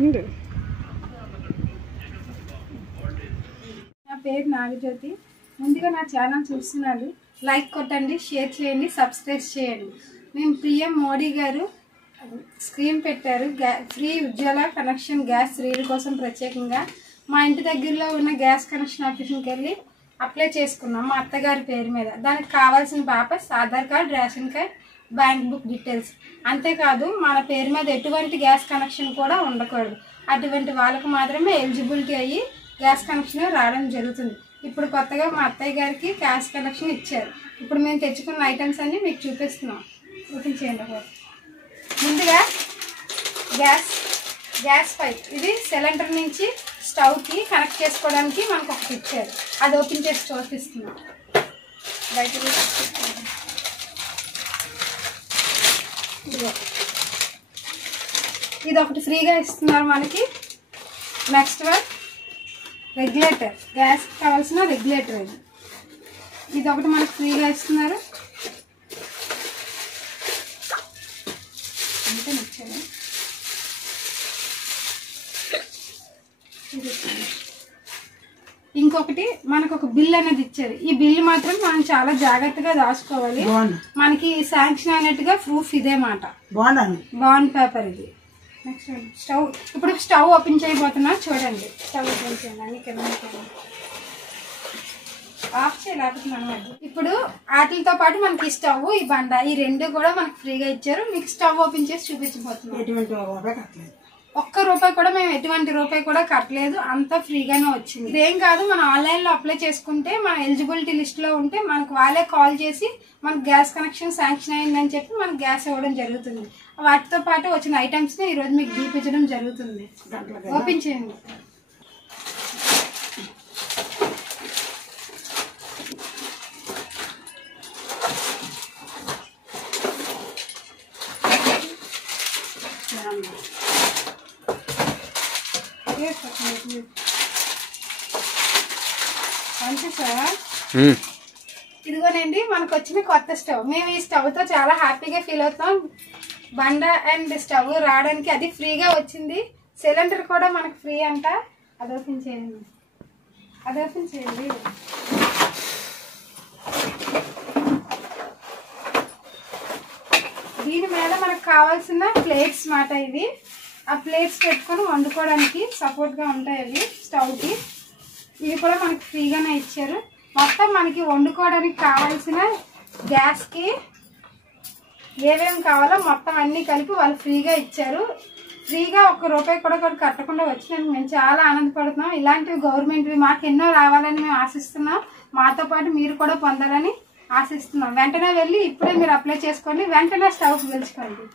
నా పేరు నాగజ్యోతి. ముందుగా నా ఛానల్ చూస్తున్నారు, లైక్ కొట్టండి, షేర్ చేయండి, సబ్స్క్రైబ్ చేయండి. మేము పిఎం మోడీ గారు స్కీమ్ పెట్టారు, ఫ్రీ ఉజ్వల కనెక్షన్ గ్యాస్ స్త్రీల కోసం ప్రత్యేకంగా. మా ఇంటి దగ్గరలో ఉన్న గ్యాస్ కనెక్షన్ ఆఫీస్కి వెళ్ళి అప్లై చేసుకున్నాం మా అత్తగారి పేరు మీద. దానికి కావాల్సిన papers Aadhaar card, ration card, bank book details. అంతేకాదు మన పేరు మీద ఎటువంటి గ్యాస్ కనెక్షన్ కూడా ఉండకూడదు. అటువంటి వాళ్ళకు మాత్రమే ఎలిజిబిలిటీ అయ్యి గ్యాస్ కనెక్షన్ రావడం జరుగుతుంది. ఇప్పుడు కొత్తగా మా అత్తయ్య గారికి గ్యాస్ కనెక్షన్ ఇచ్చారు. ఇప్పుడు మేము తెచ్చుకున్న ఐటమ్స్ అన్నీ మీకు చూపిస్తున్నాం. ఓపెన్ చేయండి. ముందుగా గ్యాస్ పైప్, ఇది సిలిండర్ నుంచి స్టవ్కి కనెక్ట్ చేసుకోవడానికి మనకు ఒకటి ఇచ్చారు. అది ఓపెన్ చేసి చూపిస్తున్నాం. బయట ఇది ఒకటి ఫ్రీగా ఇస్తున్నారు మనకి. నెక్స్ట్ వన్ రెగ్యులేటర్, గ్యాస్ కావాల్సిన రెగ్యులేటర్. ఇది ఒకటి మనకి ఫ్రీగా ఇస్తున్నారు. అంతే నచ్చాను. ఇంకొకటి మనకు ఒక బిల్ అనేది ఇచ్చారు. ఈ బిల్ మాత్రం మనం చాలా జాగ్రత్తగా దాచుకోవాలి. మనకి శాంక్షన్ అయినట్టుగా ప్రూఫ్ ఇదే మాట, బాండ్ పేపర్ ఇది. Next stove. ఇప్పుడు స్టవ్ ఓపెన్ చేయబోతున్నా, చూడండి. స్టవ్ ఓపెన్ చేయండి, అన్ని కింద ఆఫ్ చేయలేకపోతున్నాను. ఇప్పుడు వాటితో పాటు మనకి స్టవ్, ఈ బండ, ఈ రెండు కూడా మనకి ఫ్రీగా ఇచ్చారు. మీకు స్టవ్ ఓపెన్ చేసి చూపించబోతున్నాం. ఒక్క రూపాయి కూడా మేము ఎటువంటి రూపాయి కూడా కట్టలేదు, అంతా ఫ్రీగానే వచ్చింది. ఇదేం కాదు, మనం ఆన్లైన్లో అప్లై చేసుకుంటే మన ఎలిజిబిలిటీ లిస్ట్లో ఉంటే మనకు వాళ్ళే కాల్ చేసి మనకు గ్యాస్ కనెక్షన్ శాంక్షన్ అయిందని చెప్పి మనకు గ్యాస్ ఇవ్వడం జరుగుతుంది. వాటితో పాటు వచ్చిన ఐటమ్స్ని ఈరోజు మీకు చూపించడం జరుగుతుంది. ఓపెన్ చేయండి. ఇదిగోనండి మనకు వచ్చిన కొత్త స్టవ్. మేము ఈ స్టవ్ తో చాలా హ్యాపీగా ఫీల్ అవుతాం. బండ అండ్ స్టవ్ రావడానికి అది ఫ్రీగా వచ్చింది. సిలిండర్ కూడా మనకు ఫ్రీ అంట. అది ఓపెన్ చేయండి. దీని మీద మనకు కావాల్సిన ప్లేట్స్ మాట ఇవి. ఆ ప్లేట్స్ పెట్టుకొని వండుకోవడానికి సపోర్ట్గా ఉంటాయి అవి స్టవ్కి. ఇవి కూడా మనకి ఫ్రీగానే ఇచ్చారు. మొత్తం మనకి వండుకోవడానికి కావాల్సిన గ్యాస్కి ఏమేమి కావాలో మొత్తం అన్నీ కలిపి వాళ్ళు ఫ్రీగా ఇచ్చారు. ఫ్రీగా ఒక్క రూపాయి కూడా కట్టకుండా వచ్చినందుకు మేము చాలా ఆనందపడుతున్నాం. ఇలాంటివి గవర్నమెంట్వి మాకు ఎన్నో రావాలని మేము ఆశిస్తున్నాం. మాతో పాటు మీరు కూడా పొందాలని ఆశిస్తున్నాం. వెంటనే వెళ్ళి ఇప్పుడే మీరు అప్లై చేసుకోండి, వెంటనే స్టవ్ పిలుచుకోండి.